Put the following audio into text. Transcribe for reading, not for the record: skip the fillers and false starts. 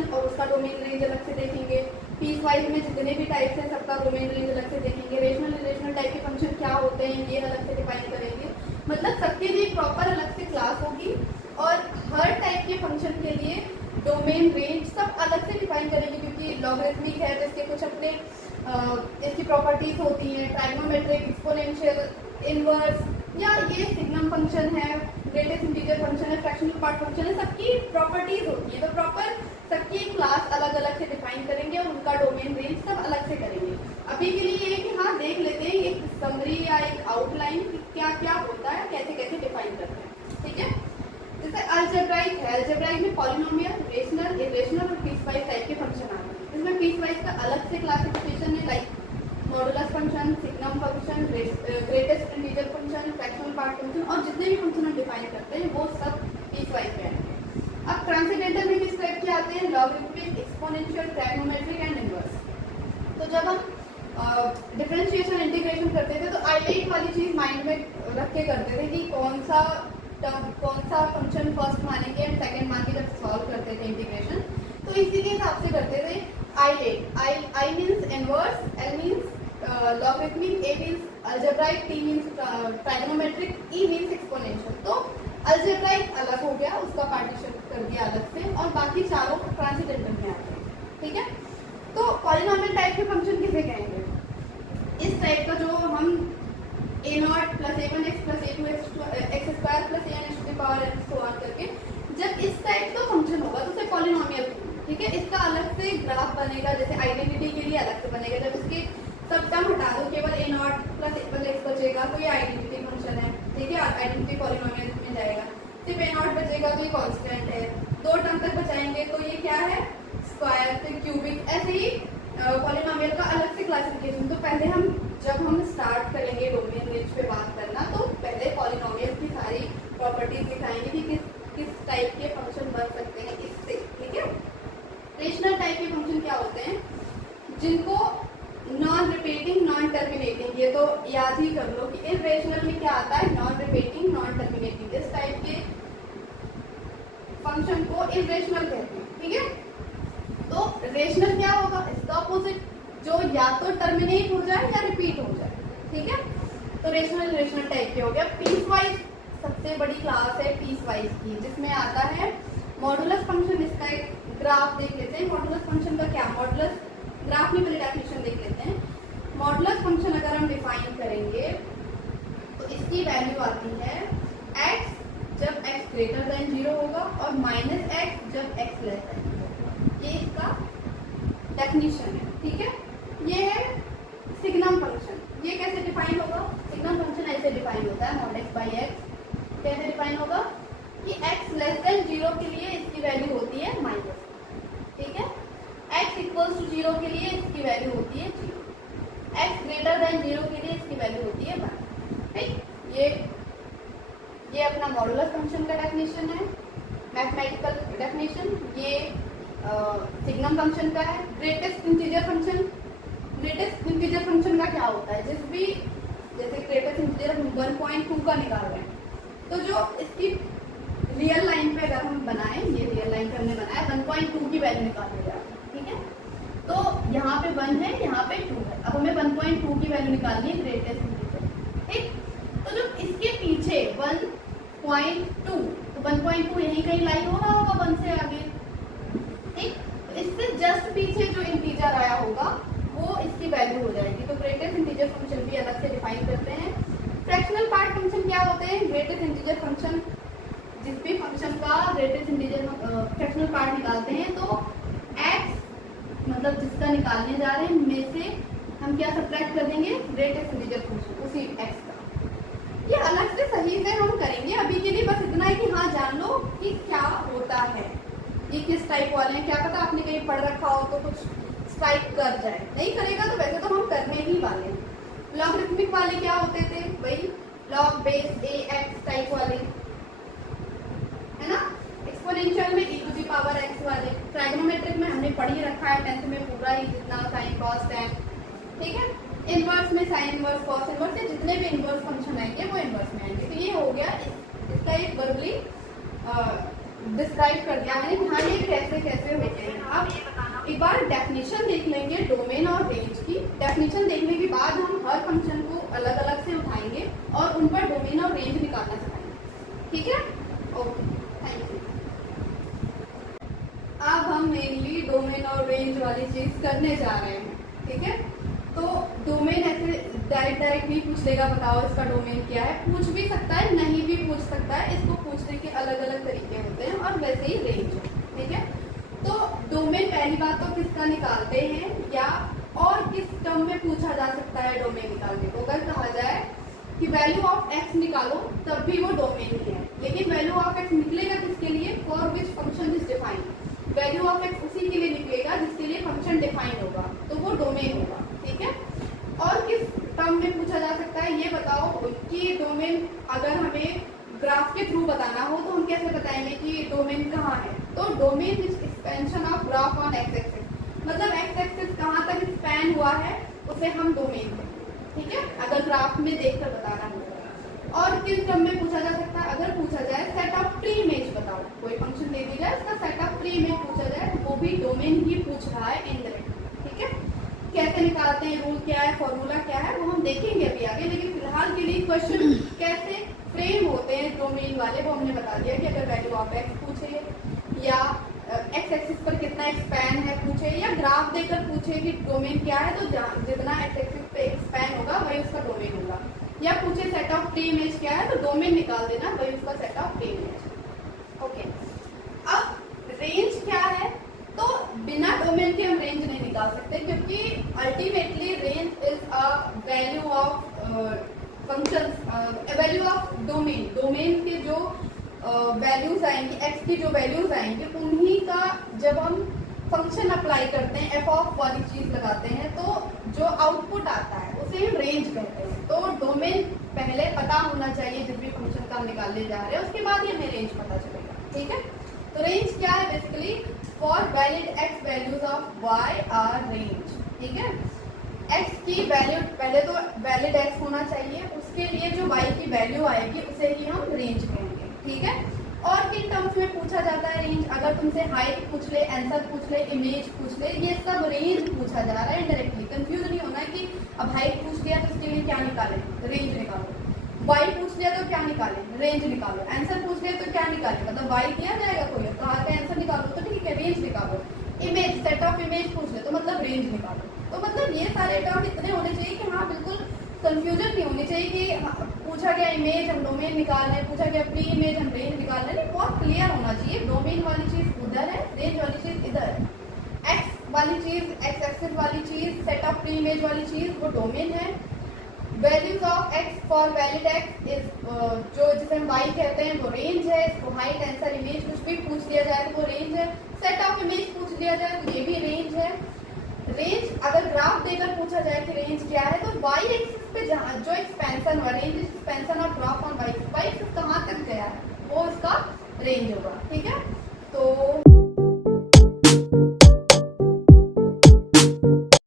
Function और उसका domain range अलग से देखेंगे। पीस वाइज में जितने भी टाइप्स हैं सबका डोमेन रेंज अलग से देखेंगे। रेशनल रिलेशनल टाइप के फंक्शन क्या होते हैं ये अलग से डिफाइन करेंगे। मतलब सबके लिए प्रॉपर अलग से क्लास होगी और हर टाइप के फंक्शन के लिए डोमेन रेंज सब अलग से डिफाइन करेंगे, क्योंकि लॉगरिथमिक है तो इसके कुछ अपने इसकी प्रॉपर्टीज होती हैं, ट्राइगोनोमेट्रिक, एक्सपोनेंशियल, इनवर्स, या ये सिग्नम फंक्शन है, ग्रेटेस्ट इंटीजर फंक्शन है, फ्रैक्शनल पार्ट फंक्शन है, सबकी प्रॉपर्टीज होती है। तो प्रॉपर सबकी क्लास अलग अलग से डिफाइन करेंगे और उनका डोमेन रेंज सब अलग से करेंगे। अभी के लिए ये कि हाँ देख लेते हैं एक समरी या एक आउटलाइन कि क्या क्या होता है, कैसे कैसे डिफाइन करते हैं। ठीक है, जैसे अलजेब्राइक है, अलजेब्राइक में पॉलिनोमियल, रेशनल, इरेशनल और पीसवाइज टाइप के फंक्शन आते हैं। इसमें पीसवाइज का अलग से क्लासिफिकेशन है, like modulus function, signum function, greatest integer function, fractional part function, और जितने भी फंक्शन हम डिफाइन करते हैं वो सब पीसवाइज में आएंगे। अब ट्रांसेंडेंटल में किस टाइप के आते हैं? Logarithmic, exponential, trigonometric and inverse. तो जब हम डिफरेंशिएशन इंटीग्रेशन करते थे तो आइलेट वाली चीज माइंड में रख के करते थे कि कौन सा फंक्शन फर्स्ट मानेंगे एंड सेकंड मान के जब सॉल्व करते थे इंटीग्रेशन, तो इसी के हिसाब से करते थे। ILATE, I means inverse, L means logarithmic, A means algebraic, T means trigonometric, E means exponential. तो अलजेब्राइक अलग हो गया, उसका पार्टीशन कर दिया अलग से, और बाकी चारों ट्रांसेंडेंटल में आते हैं। ठीक है, तो पॉलिनोमियल टाइप के फंक्शन किसे कहेंगे? इस टाइप का जो हम a0 plus a1x plus a2x square plus an to the power n so on करके जब इस टाइप का फंक्शन होगा तो उसे पॉलिनोमियल। ठीक है, इसका अलग से ग्राफ बनेगा, जैसे आइडेंटिटी के लिए अलग से बनेगा। जब इसके सब टर्म हटा दो, केवल a0 प्लस a1x बचेगा तो ये आइडेंटिटी फंक्शन है। ठीक है, आइडेंटिटी पॉलिनोमियल में जाएगा। सिर्फ a0 बचेगा तो ये कांस्टेंट है। दो टर्म तक बचाएंगे तो ये क्या है? स्क्वायर, फिर क्यूबिक, ऐसे ही पॉलिनोमियल का अलग से क्लासिफिकेशन। तो पहले जब हम स्टार्ट करेंगे डोमेन रेंज पे बात करना, तो पहले पॉलिनोमियल की सारी प्रॉपर्टीज दिखाएंगे कि किस टाइप के फंक्शन बन सकते हैं इससे। ठीक है, रेशनल टाइप के फंक्शन क्या होते हैं? जिनको नॉन रिपीटिंग, नॉन टर्मिनेटिंग, ये तो याद ही कर लो कि इरेशनल में क्या आता है? Non repeating, non terminating. इस टाइप के फंक्शन को इरेशनल कहते हैं। ठीक है, तो रेशनल क्या होगा? इसका ऑपोजिट, जो या तो टर्मिनेट हो जाए या रिपीट हो जाए। ठीक है, तो रेशनल टाइप के हो गया। पीस वाइज सबसे बड़ी क्लास है पीस वाइज की, जिसमें आता है मॉडुलस फंक्शन। इसका एक ग्राफ देख लेते हैं। मॉडुलस फंक्शन का क्या? मॉडुलस ग्राफ में पहले डेफिनेशन देख लेते हैं। मॉडुलस फंक्शन अगर हम डिफाइन करेंगे तो इसकी वैल्यू आती है x जब x ग्रेटर देन 0 होगा और माइनस x जब x लेस देन 0। ये इसका डेफिनेशन है। ठीक है, ये है सिग्नम फंक्शन। ये कैसे डिफाइन होगा? सिग्नम फंक्शन ऐसे डिफाइन होता है, mod x by x। कैसे डिफाइन होगा कि x लेस देन 0 के लिए इसकी वैल्यू होती है माइनस। ठीक है, x इक्वल्स टू 0 के लिए इसकी वैल्यू होती है 0, x ग्रेटर देन 0 के लिए इसकी वैल्यू होती है 1। ठीक, ये अपना मॉडुलस फंक्शन का डेफिनेशन है, मैथमेटिकल डेफिनेशन। ये सिग्नम फंक्शन का है। Greatest integer function, greatest integer function का क्या होता है? जैसे ग्रेटेस्ट इंटीजर हम 1.2 का निकाल रहे हैं, तो जो इसकी रियल लाइन पे अगर हम बनाएं, ये रियल लाइन पे हमने बनाया 1.2 की वैल्यू निकालने जा रहे हैं। ठीक है, तो यहाँ पे 1 है, यहाँ पे 2 है। अब हमें 1.2 की वैल्यू निकालनी है ग्रेटेस्ट इंटीजर। ठीक, तो जो इसके पीछे 1.2, तो 1.2 यहीं कहीं लाई हो रहा होगा 1 से आगे। ठीक, तो इससे जस्ट पीछे जो इंटीजर आया होगा वो इसकी वैल्यू हो जाएगी। तो ग्रेटेस्ट इंटीजर फंक्शन भी अलग से डिफाइन करते हैं। फ्रैक्शनल पार्ट फंक्शन क्या होते हैं? ग्रेटेस्ट इंटीजर फंक्शन, जिस भी फंक्शन का ग्रेटेस्ट इंटीजर फ्रैक्शनल पार्ट निकालते हैं तो x मतलब जिसका निकालने जा रहे हैं में से हम क्या सब्ट्रैक्ट कर देंगे? ग्रेटेस्ट इंटीजर फंक्शन, उसी x का। ये अलग से सही से हम करेंगे। अभी के लिए बस इतना है कि हाँ जान लो कि क्या होता है, ये किस टाइप वाले हैं। क्या पता आपने कहीं पढ़ रखा हो तो कुछ स्ट्राइक कर जाए, नहीं करेगा तो वैसे तो हम करने ही वाले हैं। लॉगरिथमिक वाले क्या होते थे? वही लॉग बेस ax टाइप वाले, है ना। एक्सपोनेंशियल में e to the power x वाले। ट्राइगोनोमेट्रिक में हमने पढ़ ही रखा है 10th में पूरा ही, जितना साइन कॉस टैन। ठीक है, इनवर्स में साइन इनवर्स, कॉस इनवर्स, से जितने भी इनवर्स फंक्शन आएंगे वो इनवर्स में आएंगे। तो ये हो गया इसका एक वर्बली डिस्क्राइब कर दिया मैंने, हाँ ये कैसे कैसे होते हैं। बार डेफिनेशन देख लेंगे डोमेन और रेंज की। डेफिनेशन देखने के बाद हम हर फंक्शन को अलग अलग से उठाएंगे और उन पर डोमेन और रेंज निकालना सिखाएंगे। ठीक है, ओके, थैंक यू। अब हम मेनली डोमेन और रेंज वाली चीज करने जा रहे हैं। ठीक है, तो डोमेन ऐसे डायरेक्ट भी पूछ लेगा, बताओ इसका डोमेन क्या है, पूछ भी सकता है, नहीं भी पूछ सकता है। इसको पूछने के अलग अलग तरीके होते हैं और वैसे ही रेंज। ठीक है, तो डोमेन पहली बात तो किसका निकालते हैं या और किस टर्म में पूछा जा सकता है डोमेन निकालने को। अगर कहा जाए कि वैल्यू ऑफ एक्स निकालो तब भी वो डोमेन ही है, लेकिन वैल्यू ऑफ एक्स निकलेगा किसके लिए, for which function is defined. Value of x उसी के लिए निकलेगा जिसके लिए फंक्शन डिफाइन होगा, तो वो डोमेन होगा। ठीक है, और किस टर्म में पूछा जा सकता है ये बताओ कि डोमेन अगर हमें ग्राफ के थ्रू बताना हो तो हम कैसे बताएंगे कि डोमेन कहाँ है। तो domain is expansion of graph on x axis, मतलब एक्स एक्सिस कहाँ तक स्पैन हुआ है उसे हम डोमेन कहेंगे। ठीक है, अगर ग्राफ में देखकर बताना हो। और किस टर्म में पूछा जा सकता है, अगर पूछा जाए सेट ऑफ प्री इमेज बताओ, कोई फंक्शन दे दी जाए उसका सेट ऑफ प्री इमेज पूछा जाए तो वो भी डोमेन ही पूछ रहा है इनडायरेक्ट। ठीक है, कैसे निकालते हैं, रूल क्या है, फॉर्मूला क्या है, वो हम देखेंगे अभी आगे, लेकिन फिलहाल के लिए क्वेश्चन कैसे फ्रेम होते हैं डोमेन वाले वो हमने बता दिया कि अगर वैल्यू ऑफ एक्स पूछे या एक्स एक्सिस पर कितना एक्सपैन है पूछे या ग्राफ देकर पूछे कि डोमेन क्या है, तो जितना एक्स एक्सिस पे एक्सपैन होगा वही उसका डोमेन होगा। या पूछे सेट ऑफ प्री इमेज क्या है तो डोमेन निकाल देना, वही उसका set of pre image. Okay, अब रेंज क्या है, तो बिना डोमेन के हम रेंज नहीं निकाल सकते, क्योंकि ultimately range is a value of functions, value of domain. Domain के जो वैल्यूज आएंगी, एक्स की जो वैल्यूज आएंगी उन्हीं का जब हम फंक्शन अप्लाई करते हैं, एफ ऑफ वाली चीज लगाते हैं, तो जो आउटपुट आता है उसे हम रेंज कहते हैं। तो डोमेन पहले पता होना चाहिए जिस भी फंक्शन का हम निकालने जा रहे हैं, उसके बाद ही हमें रेंज पता चलेगा। ठीक है, तो रेंज क्या है, basically for valid X values of Y are range. ठीक है, एक्स की वैल्यू पहले तो वैलिड एक्स होना चाहिए, उसके लिए जो वाई की वैल्यू आएगी उसे ही हम रेंज कहेंगे। ठीक है, और किन टर्म्स में पूछा जाता है रेंज, अगर तुमसे हाइट पूछ ले, आंसर पूछ ले, इमेज पूछ ले, ये सब रेंज पूछा जा रहा है डायरेक्टली। कंफ्यूज नहीं होना है कि अब हाइट पूछ लिया तो इसके लिए क्या निकालें, रेंज निकालो। वाई पूछ लिया तो क्या निकालें, रेंज निकालो। आंसर पूछ लिया तो क्या निकालें, मतलब वाई दिया जाएगा कोई, कहा का आंसर निकालो तो ठीक है, रेंज निकालो। इमेज, सेट ऑफ इमेज पूछ ले तो मतलब रेंज निकालो। तो मतलब ये सारे टर्म इतने होने चाहिए कि हाँ बिल्कुल कंफ्यूजन नहीं होनी चाहिए कि पूछा गया इमेज हम डोमेन निकाल रहे हैं, पूछा गया प्री इमेज हम रेंज निकाल रहे हैं। बहुत क्लियर होना चाहिए, डोमेन वाली चीज उधर है, रेंज वाली चीज इधर है। एक्स वाली चीज, एक्स एक्सिस वाली चीज, सेट ऑफ प्री इमेज वाली चीज वो डोमेन है। Values of x for valid x is जो जिसे हम वाई कहते हैं वो रेंज है। इसको हाइट, आंसर, इमेज कुछ भी पूछ लिया जाए तो वो रेंज है। सेट ऑफ इमेज पूछ लिया जाए तो ये भी रेंज है। रेंज अगर ग्राफ देकर पूछा जाए कि रेंज क्या है तो वाई एक्सिस पे जो एक्सपेंशन हुआ, range expansion of graph on Y axis कहाँ तक गया है वो इसका रेंज होगा। ठीक है, तो